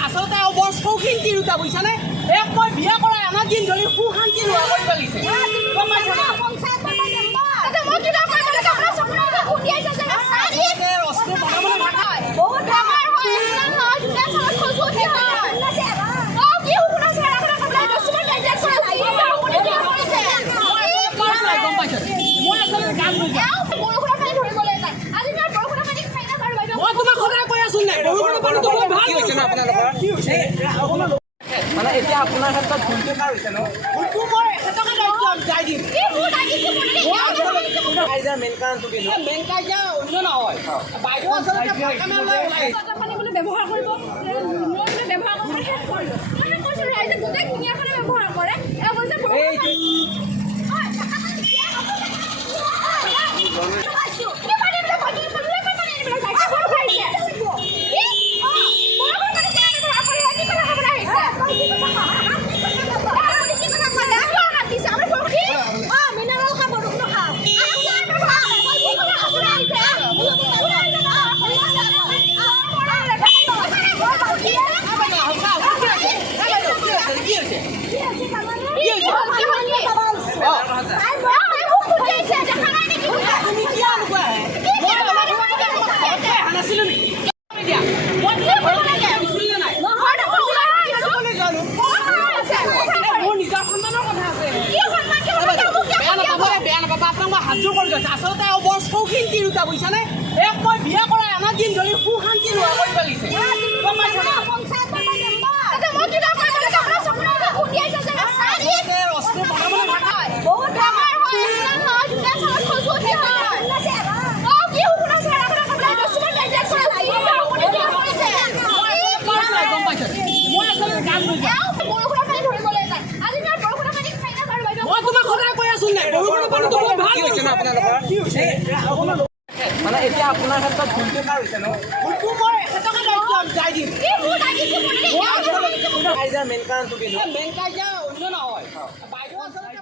আচলতে বৰ চৌখিন তিৰোতা বুজিছানে এক মই বিয়া কৰা এনা দিন ধৰি সুশান্তি লোৱা কৰি পেলিছে গম পাইছা না মানে এতিয়া আপোনাৰ ক্ষেত্ৰত ভুলটো কাৰ হৈছে ন ভুলটো মই এখেতকে যাই দিম কাইজাৰ মেইন কাৰণটো কি মেইন কাইজাৰ অন্য নহয় বাইদেউ আচলতে ব্যৱহাৰ কৰিব আচলতে বৰ চৌখিন তিৰোতা বুজিছানে এক মই বিয়া কৰা এনা দিন ধৰি সুশান্তি লোৱা কৰি পেলিছে গম পাইছা না মানে এতিয়া আপোনাৰ ক্ষেত্ৰত ভুলটো কাৰ হৈছে ন ভুলটো মই এখেতকে যাই দিম কাইজাৰ মেইন কাৰণটো কি মেইন কাইজাৰ অন্য নহয় বাইদেউ আচলতে